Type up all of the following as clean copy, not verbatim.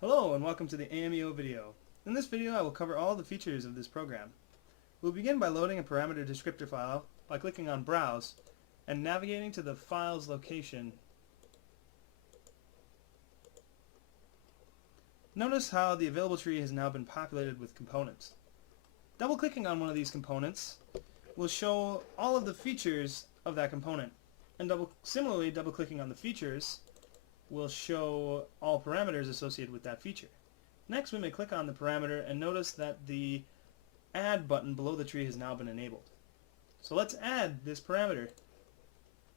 Hello and welcome to the AMEO video. In this video I will cover all the features of this program. We'll begin by loading a parameter descriptor file by clicking on Browse and navigating to the file's location. Notice how the available tree has now been populated with components. Double-clicking on one of these components will show all of the features of that component, and similarly double-clicking on the features will show all parameters associated with that feature. Next, we may click on the parameter and notice that the Add button below the tree has now been enabled. So let's add this parameter.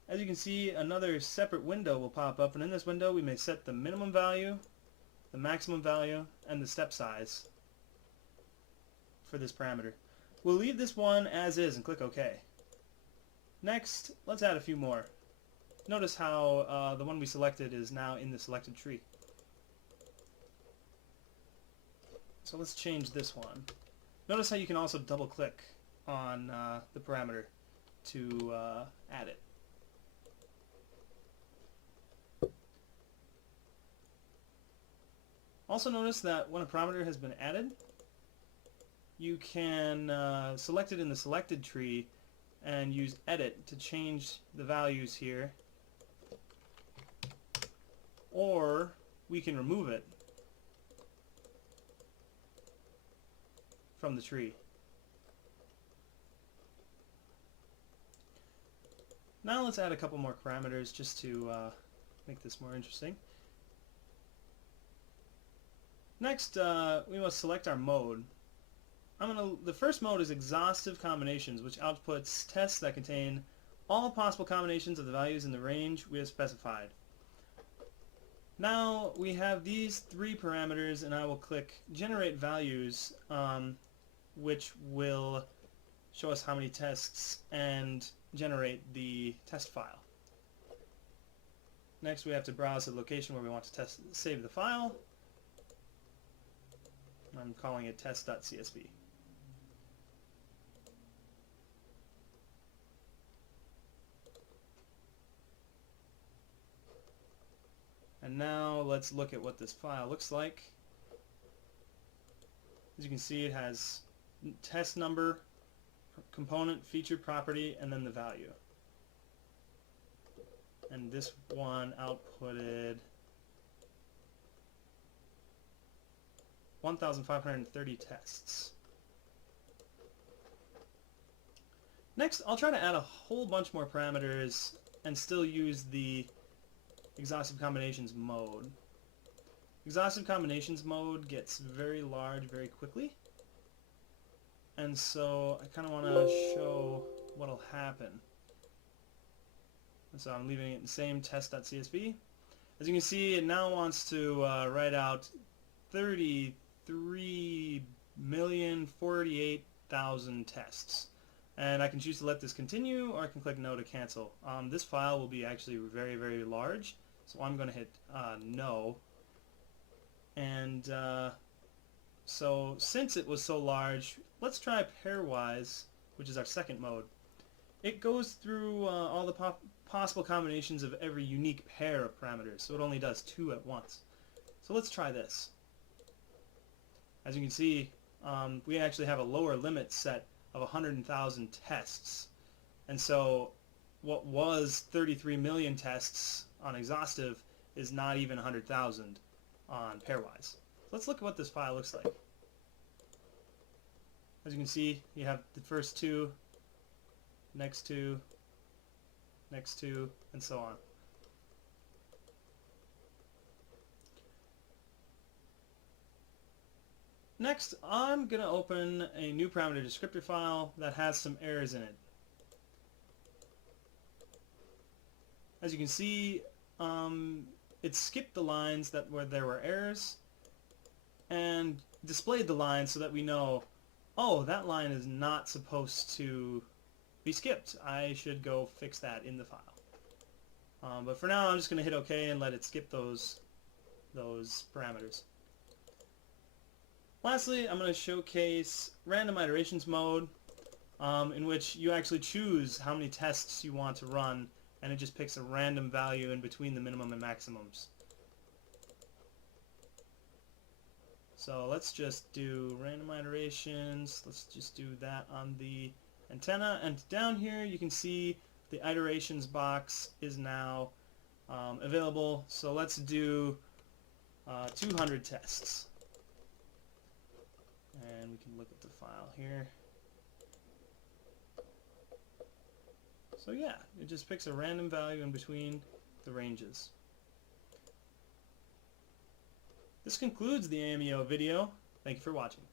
As you can see, another separate window will pop up, and in this window we may set the minimum value, the maximum value, and the step size for this parameter. We'll leave this one as is and click OK. Next, let's add a few more. Notice how the one we selected is now in the selected tree. So let's change this one. Notice how you can also double click on the parameter to add it. Also notice that when a parameter has been added, you can select it in the selected tree and use Edit to change the values here, or we can remove it from the tree. Now let's add a couple more parameters just to make this more interesting. Next, we must select our mode. The first mode is exhaustive combinations, which outputs tests that contain all possible combinations of the values in the range we have specified. Now we have these three parameters, and I will click Generate Values, which will show us how many tests and generate the test file. Next, we have to browse the location where we want to save the file. I'm calling it test.csv. And now let's look at what this file looks like. As you can see, it has test number, component, feature, property, and then the value. And this one outputted 1,530 tests. Next, I'll try to add a whole bunch more parameters and still use the exhaustive combinations mode. Exhaustive combinations mode gets very large very quickly, and so I kind of want to show what'll happen. And so I'm leaving it the same test.csv. As you can see, it now wants to write out 33,048,000 tests. And I can choose to let this continue, or I can click No to cancel. This file will be actually very, very large, so I'm going to hit No. And so since it was so large, let's try pairwise, which is our second mode. It goes through all the possible combinations of every unique pair of parameters, so it only does two at once. So let's try this. As you can see, we actually have a lower limit set of 100,000 tests, and so what was 33 million tests on exhaustive is not even 100,000 on pairwise. So let's look at what this file looks like. As you can see, you have the first two, next two, next two, and so on. Next, I'm going to open a new parameter descriptor file that has some errors in it. As you can see, it skipped the lines where there were errors and displayed the lines so that we know, oh, that line is not supposed to be skipped. I should go fix that in the file. But for now, I'm just going to hit OK and let it skip those parameters. Lastly, I'm going to showcase random iterations mode, in which you actually choose how many tests you want to run, and it just picks a random value in between the minimum and maximums. So let's just do random iterations. Let's just do that on the antenna. And down here you can see the iterations box is now available. So let's do 200 tests. And we can look at the file here. So yeah, it just picks a random value in between the ranges. This concludes the AMEO video. Thank you for watching.